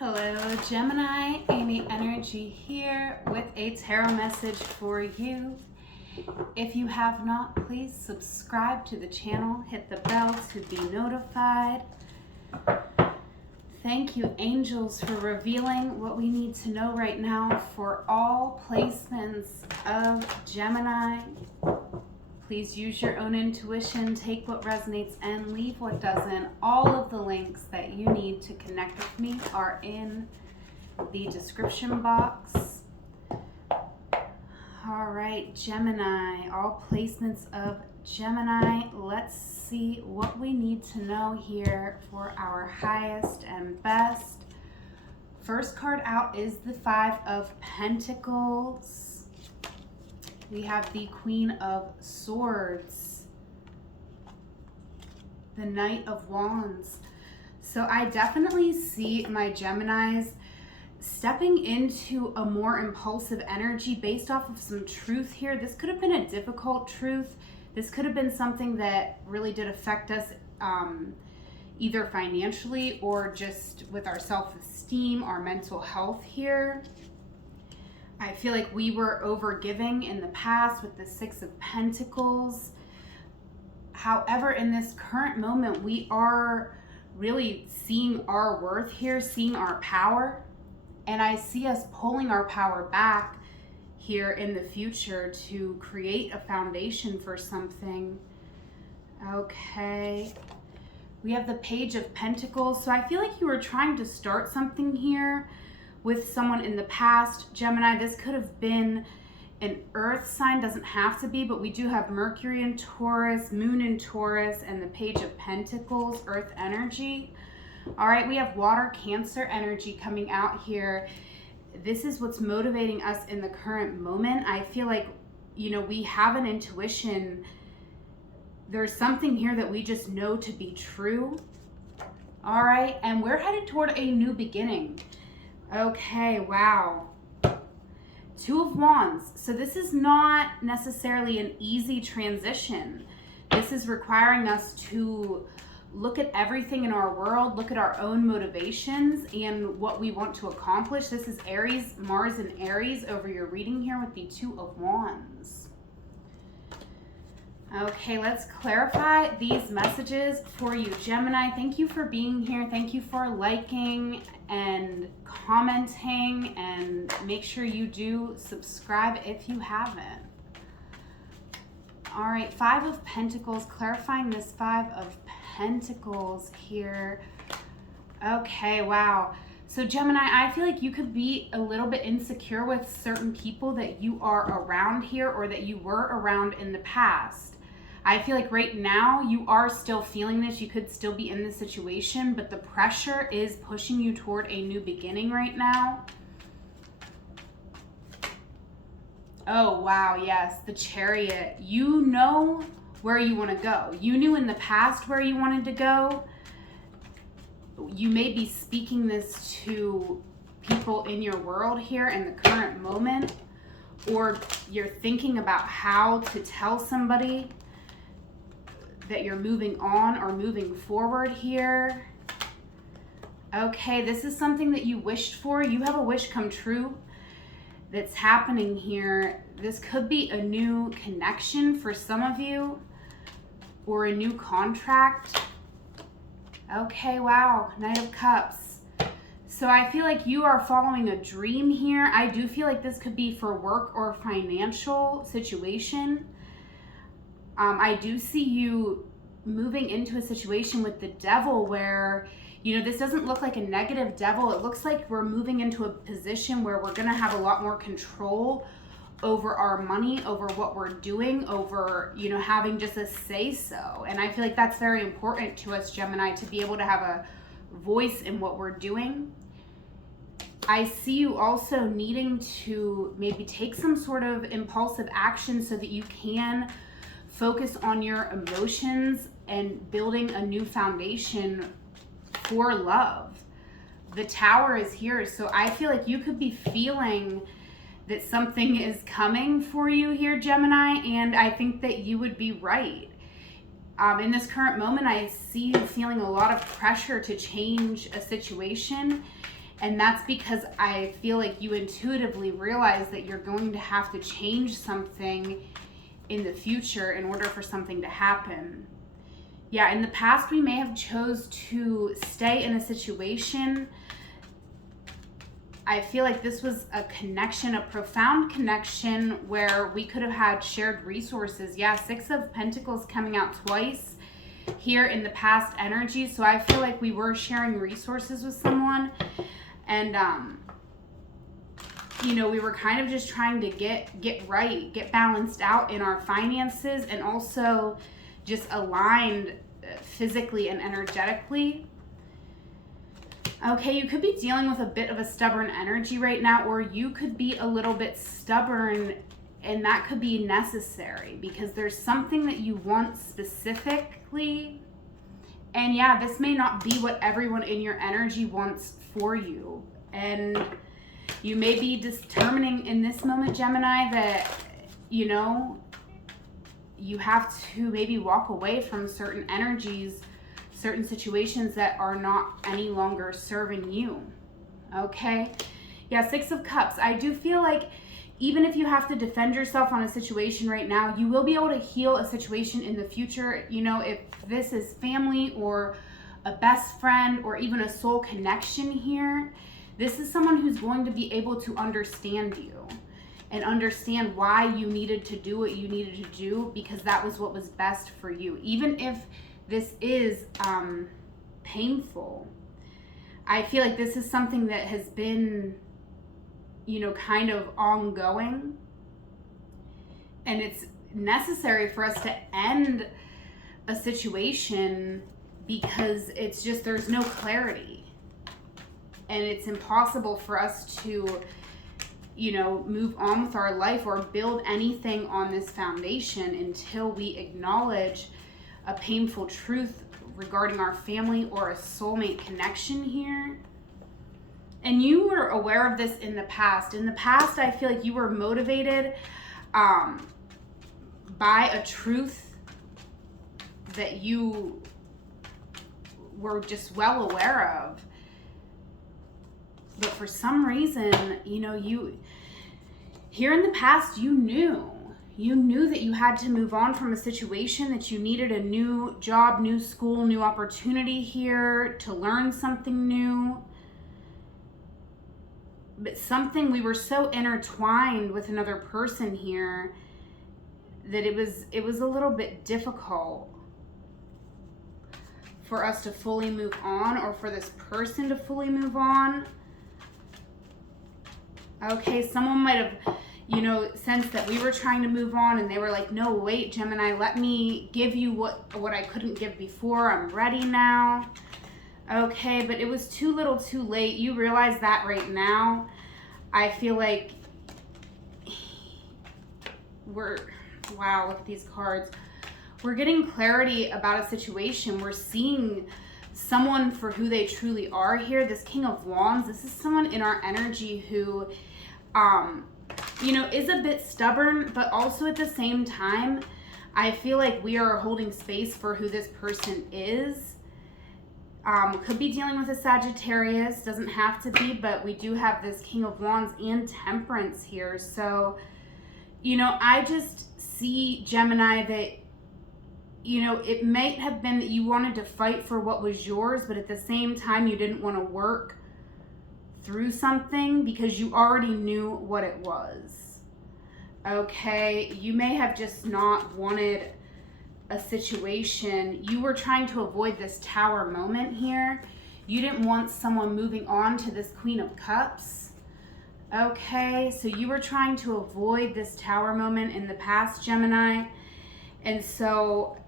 Hello Gemini, Amy Energy here with a tarot message for you. If you have not, please subscribe to the channel, hit the bell to be notified. Thank you, angels, for revealing what we need to know right now for all placements of Gemini. Please use your own intuition, take what resonates and leave what doesn't. All of the links that you need to connect with me are in the description box. All right, Gemini, all placements of Gemini. Let's see what we need to know here for our highest and best. First card out is the Five of Pentacles. We have the Queen of Swords, the Knight of Wands. So I definitely see my Geminis stepping into a more impulsive energy based off of some truth here. This could have been a difficult truth. This could have been something that really did affect us either financially or just with our self-esteem, our mental health here. I feel like we were overgiving in the past with the Six of Pentacles. However, in this current moment, we are really seeing our worth here, seeing our power. And I see us pulling our power back here in the future to create a foundation for something. Okay. We have the Page of Pentacles. So I feel like you were trying to start something here with someone in the past. Gemini, this could have been an earth sign, doesn't have to be, but we do have Mercury in Taurus, Moon in Taurus, and the Page of Pentacles, earth energy. All right, we have water, Cancer energy coming out here. This is what's motivating us in the current moment. I feel like, we have an intuition. There's something here that we just know to be true. All right, and we're headed toward a new beginning. Okay, wow. Two of Wands. So this is not necessarily an easy transition. This is requiring us to look at everything in our world, look at our own motivations and what we want to accomplish. This is Aries, Mars and Aries over your reading here with the Two of Wands. Okay, let's clarify these messages for you, Gemini. Thank you for being here. Thank you for liking and commenting, and make sure you do subscribe if you haven't. All right, Five of Pentacles, clarifying this Five of Pentacles here. Okay, wow. So Gemini, I feel like you could be a little bit insecure with certain people that you are around here or that you were around in the past. I feel like right now you are still feeling this. You could still be in this situation, but the pressure is pushing you toward a new beginning right now. Oh, wow. Yes, the Chariot. You know where you want to go. You knew in the past where you wanted to go. You may be speaking this to people in your world here in the current moment, or you're thinking about how to tell somebody that you're moving on or moving forward here. Okay, this is something that you wished for. You have a wish come true that's happening here. This could be a new connection for some of you or a new contract. Okay, wow, Knight of Cups. So I feel like you are following a dream here. I do feel like this could be for work or financial situation. I do see you moving into a situation with the Devil where, this doesn't look like a negative devil. It looks like we're moving into a position where we're going to have a lot more control over our money, over what we're doing, over, having just a say-so. And I feel like that's very important to us, Gemini, to be able to have a voice in what we're doing. I see you also needing to maybe take some sort of impulsive action so that you can focus on your emotions and building a new foundation for love. The Tower is here, so I feel like you could be feeling that something is coming for you here, Gemini, and I think that you would be right. In this current moment, I see you feeling a lot of pressure to change a situation, And that's because I feel like you intuitively realize that you're going to have to change something in the future in order for something to happen. Yeah, in the past we may have chose to stay in a situation. I feel like this was a connection, a profound connection where we could have had shared resources. Yeah, Six of Pentacles coming out twice here in the past energy. So I feel like we were sharing resources with someone, and you know, we were kind of just trying to get right, get balanced out in our finances, and also just aligned physically and energetically. Okay, you could be dealing with a bit of a stubborn energy right now, or you could be a little bit stubborn, and that could be necessary because there's something that you want specifically. And yeah, this may not be what everyone in your energy wants for you. And you may be determining in this moment, Gemini, that, you know, you have to maybe walk away from certain energies, certain situations that are not any longer serving you. Okay? Yeah, Six of Cups. I do feel like even if you have to defend yourself on a situation right now, you will be able to heal a situation in the future. You know, if this is family or a best friend or even a soul connection here, this is someone who's going to be able to understand you and understand why you needed to do what you needed to do, because that was what was best for you. Even if this is painful, I feel like this is something that has been, you know, kind of ongoing, and it's necessary for us to end a situation because it's just, there's no clarity, and it's impossible for us to, you know, move on with our life or build anything on this foundation until we acknowledge a painful truth regarding our family or a soulmate connection here. And you were aware of this in the past. In the past, I feel like you were motivated by a truth that you were just well aware of. But for some reason, you know, here in the past, you knew that you had to move on from a situation, that you needed a new job, new school, new opportunity here to learn something new. But something, we were so intertwined with another person here that it was a little bit difficult for us to fully move on, or for this person to fully move on. Okay, someone might have, you know, sensed that we were trying to move on, and they were like, no, wait, Gemini, let me give you what I couldn't give before. I'm ready now. Okay, but it was too little too late. You realize that right now. I feel like wow, look at these cards. We're getting clarity about a situation. We're seeing someone for who they truly are here. This King of Wands, this is someone in our energy who, you know, is a bit stubborn, but also at the same time, I feel like we are holding space for who this person is. Could be dealing with a Sagittarius, doesn't have to be, but we do have this King of Wands and Temperance here. So, you know, I just see, Gemini, that, you know, it might have been that you wanted to fight for what was yours, but at the same time, you didn't want to work through something because you already knew what it was. Okay, you may have just not wanted a situation. You were trying to avoid this Tower moment here. You didn't want someone moving on to this Queen of Cups. Okay, so you were trying to avoid this Tower moment in the past, Gemini. And so,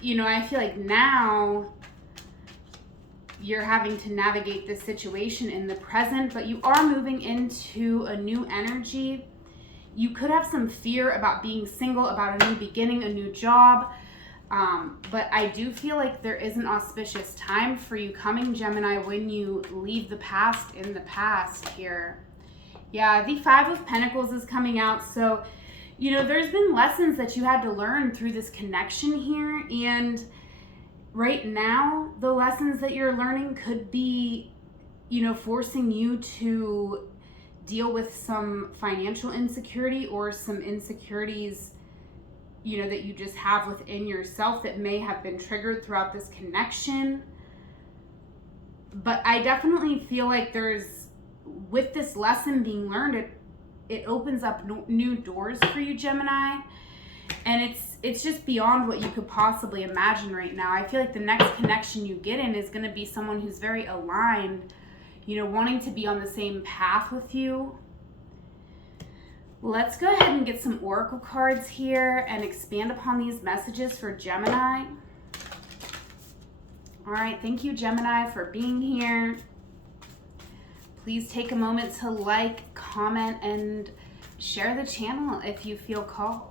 you know, I feel like now you're having to navigate this situation in the present, but you are moving into a new energy. You could have some fear about being single, about a new beginning, a new job. But I do feel like there is an auspicious time for you coming, Gemini, when you leave the past in the past here. Yeah, the Five of Pentacles is coming out. So, you know, there's been lessons that you had to learn through this connection here. And right now, the lessons that you're learning could be, forcing you to deal with some financial insecurity or some insecurities, that you just have within yourself that may have been triggered throughout this connection. But I definitely feel like with this lesson being learned, it opens up new doors for you, Gemini. And it's just beyond what you could possibly imagine right now. I feel like the next connection you get in is going to be someone who's very aligned, wanting to be on the same path with you. Let's go ahead and get some oracle cards here and expand upon these messages for Gemini. All right, thank you, Gemini, for being here. Please take a moment to like, comment, and share the channel if you feel called.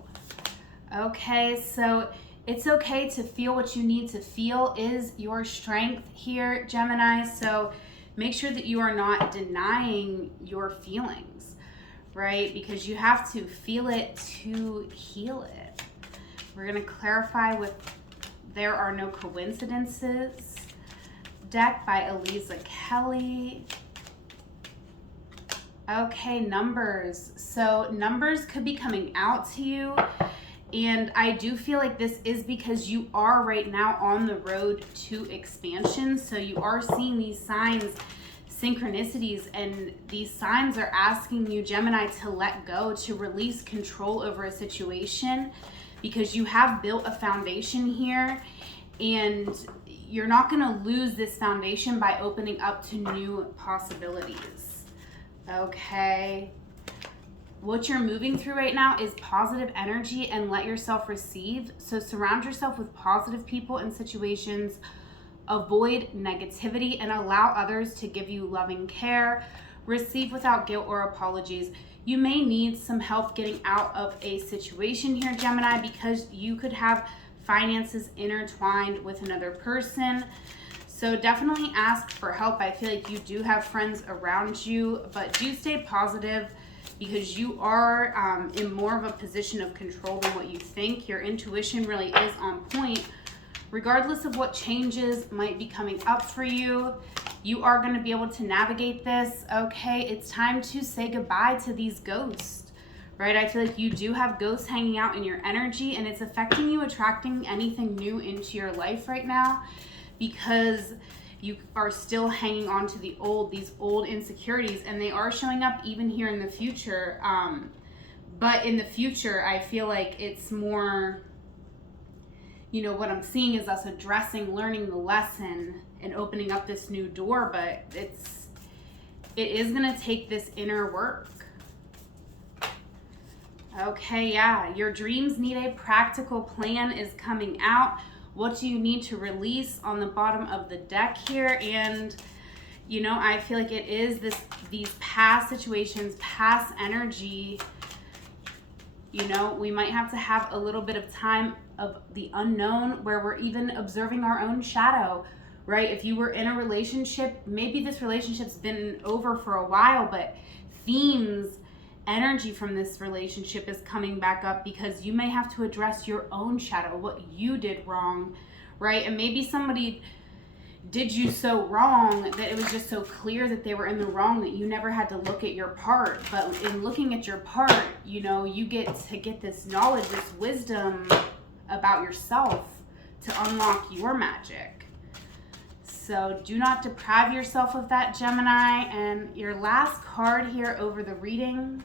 Okay, so it's okay to feel what you need to feel is your strength here, Gemini. So make sure that you are not denying your feelings, right? Because you have to feel it to heal it. We're going to clarify with There Are No Coincidences deck by Eliza Kelly. Okay, numbers. So numbers could be coming out to you. And I do feel like this is because you are right now on the road to expansion. So you are seeing these signs, synchronicities, and these signs are asking you, Gemini, to let go, to release control over a situation, because you have built a foundation here and you're not going to lose this foundation by opening up to new possibilities. Okay. What you're moving through right now is positive energy, and let yourself receive. So surround yourself with positive people and situations. Avoid negativity and allow others to give you loving care. Receive without guilt or apologies. You may need some help getting out of a situation here, Gemini, because you could have finances intertwined with another person. So definitely ask for help. I feel like you do have friends around you, but do stay positive, because you are in more of a position of control than what you think. Your intuition really is on point. Regardless of what changes might be coming up for you, you are going to be able to navigate this. Okay, it's time to say goodbye to these ghosts, right? I feel like you do have ghosts hanging out in your energy, and it's affecting you attracting anything new into your life right now, because you are still hanging on to these old insecurities, and they are showing up even here in the future. But in the future, I feel like it's more, what I'm seeing is us addressing, learning the lesson and opening up this new door, but it is going to take this inner work. Okay, yeah, your dreams need a practical plan is coming out. What do you need to release on the bottom of the deck here? And, I feel like it is these past situations, past energy. We might have to have a little bit of time of the unknown where we're even observing our own shadow, right? If you were in a relationship, maybe this relationship's been over for a while, but themes, energy from this relationship is coming back up, because you may have to address your own shadow, what you did wrong, right? And maybe somebody did you so wrong that it was just so clear that they were in the wrong that you never had to look at your part. But in looking at your part, you get to get this knowledge, this wisdom about yourself to unlock your magic. So do not deprive yourself of that, Gemini. And your last card here over the reading,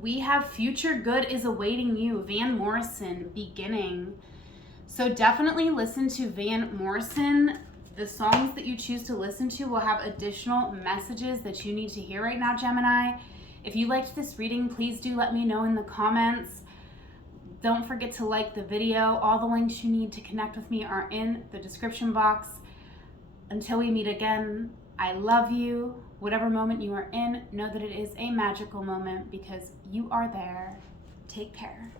we have Future Good is Awaiting You, Van Morrison, Beginning. So definitely listen to Van Morrison. The songs that you choose to listen to will have additional messages that you need to hear right now, Gemini. If you liked this reading, please do let me know in the comments. Don't forget to like the video. All the links you need to connect with me are in the description box. Until we meet again, I love you. Whatever moment you are in, know that it is a magical moment, because you are there. Take care.